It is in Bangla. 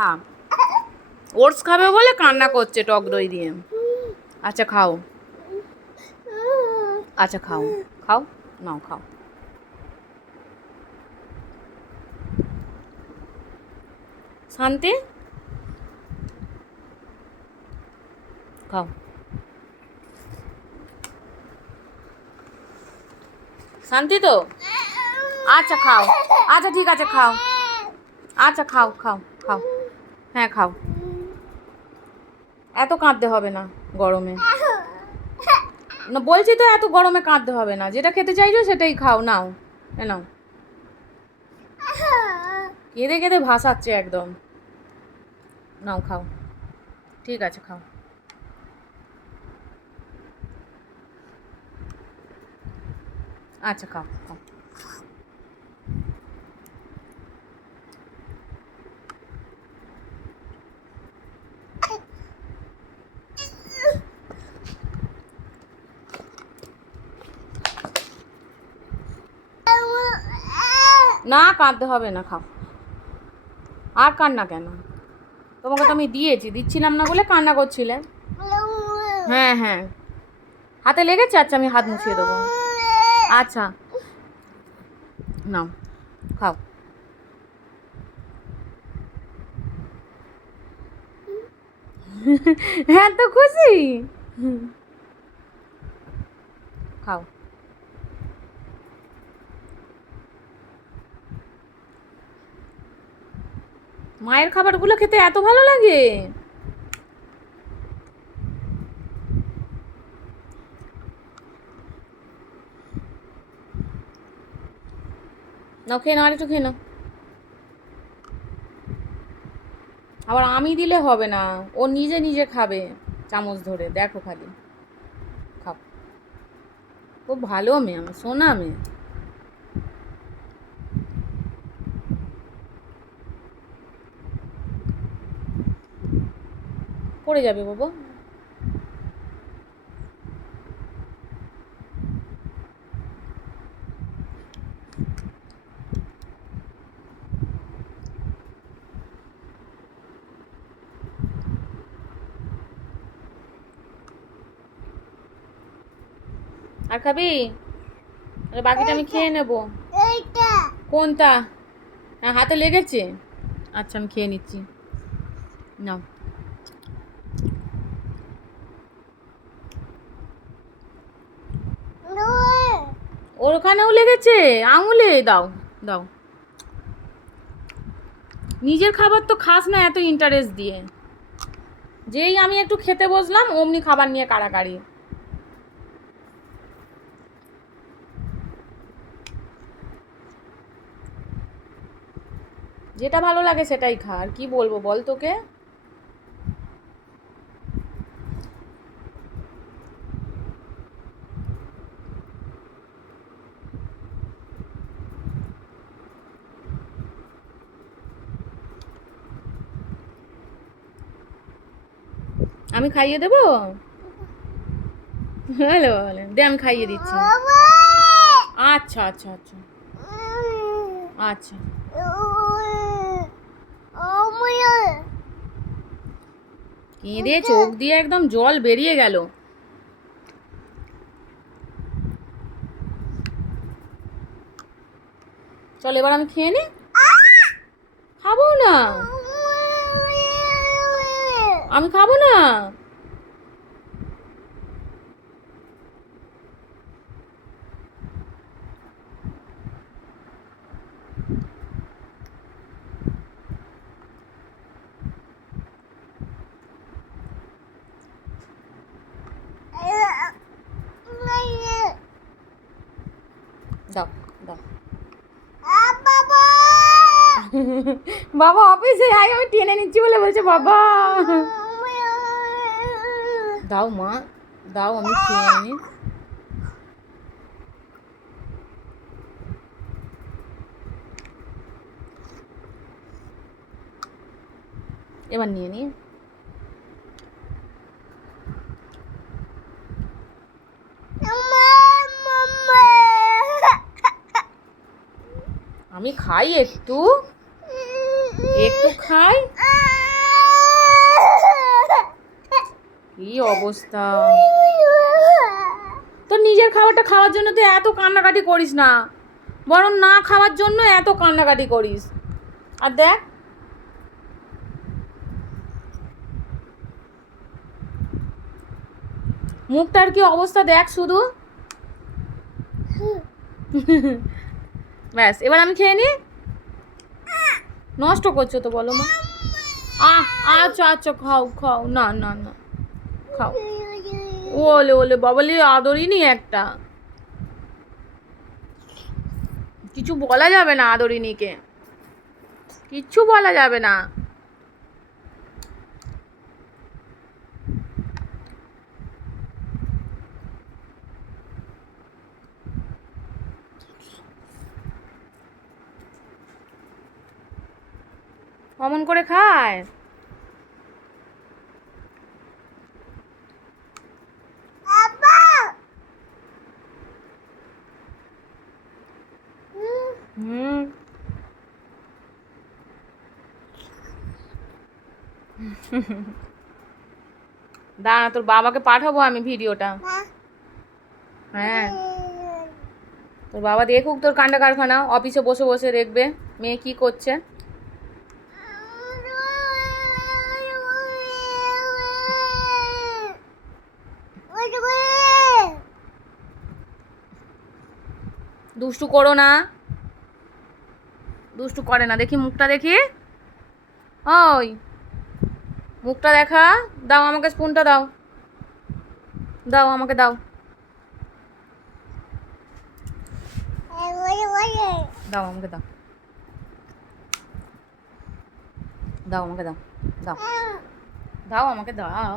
খা। ওটস খাবে বলে কান্না করছে টক দই দিয়ে। আচ্ছা খাও, আচ্ছা খাও, খাও, নাও খাও। শান্তি, খাও। শান্তি তো, আচ্ছা খাও, আচ্ছা ঠিক আছে খাও, আচ্ছা খাও খাও খাও, হ্যাঁ খাও। এত কাঁদতে হবে না গরমে, না বলছি তো এত গরমে কাঁদতে হবে না, যেটা খেতে চাইছো সেটাই খাও, নাও এ নাও। কেঁদে কেঁদে ভাসাচ্ছে একদম, নাও খাও, ঠিক আছে খাও। আচ্ছা খাও খাও। না কাঁদতে হবে না, খাও। আর কান্না কেন? তোমাকে তো আমি দিচ্ছিলাম না বলে কান্না করছিলে। হ্যাঁ হ্যাঁ, হাতে লেগেছে, আচ্ছা আমি হাত মুছিয়ে দেবো। আচ্ছা নাও খাও। হ্যাঁ তো খুশি, খাও। মায়ের খাবারগুলো খেতে এত ভালো লাগে। নাও খেয়ে নাও, আর একটু খেয়ে নাও। আবার আমি দিলে হবে না, ও নিজে নিজে খাবে চামচ ধরে, দেখো খালি। খাও, খুব ভালো মেয়ে, আমার সোনা মেয়ে। পড়ে যাবে বাবা। আর খাবি? আরে বাকিটা আমি খেয়ে নেবো। কোনটা? হ্যাঁ হাতে লেগেছে, আচ্ছা আমি খেয়ে নিচ্ছি, নাও। ওখানেও লেগেছে আঙুলে, দাও দাও। নিজের খাবার তো খাস না এত ইন্টারেস্ট দিয়ে, যেই আমি একটু খেতে বসলাম অমনি খাবার নিয়ে কাড়াকাড়ি। যেটা ভালো লাগে সেটাই খা, আর কি বলবো বল তোকে। আমি খাইয়ে দেবো? হ্যালো বলে দে, আমি খাইয়ে দিচ্ছি। আচ্ছা আচ্ছা আচ্ছা আচ্ছা। কেঁদে চোখ দিয়ে একদম জল বেরিয়ে গেল। চল এবার আমি খেয়ে নি। খাবো না, আমি খাবো না। দাও দাও। বাবা অফিসে আয়, আমি টেনে নিচ্ছি বলে বলছে বাবা। দাও মা, দাও আমি খেয়ে নি। এবার নিয়ে নি। আমি খাই একটু, একটু খাই। এই অবস্থা। তো নিজের খাবারটা খাওয়ার জন্য তুই এত কান্নাকাটি করিস না, বরং না খাওয়ার জন্য এত কান্নাকাটি করিস। আর দেখ, মুখটার কি অবস্থা দেখ শুধু। ব্যাস, এবার আমি খেয়ে নি। নষ্ট করছো তো, বলো মা। আচ্ছা আচ্ছা, খাও খাও, না না না, খাও। ওলে ওলে বাবালি, আদরিনি একটা। কিছু বলা যাবে না আদরিনীকে, কিচ্ছু বলা যাবে না। অমন করে খায়। হুম। দাঁড়া, তোর বাবাকে পাঠাবো আমি ভিডিওটা। হ্যাঁ, তোর বাবা দেখুক তোর কাণ্ড কারখানা, অফিসে বসে বসে দেখবে মেয়ে কি করছে। দুষ্টু করো না, দুষ্টু করে না। দেখি মুখটা, দেখি। ওই মুখটা দেখা। দাও আমাকে স্পুনটা, দাও দাও আমাকে, দাও দাও আমাকে, দাও দাও আমাকে, দাও দাও দাও আমাকে, দাও।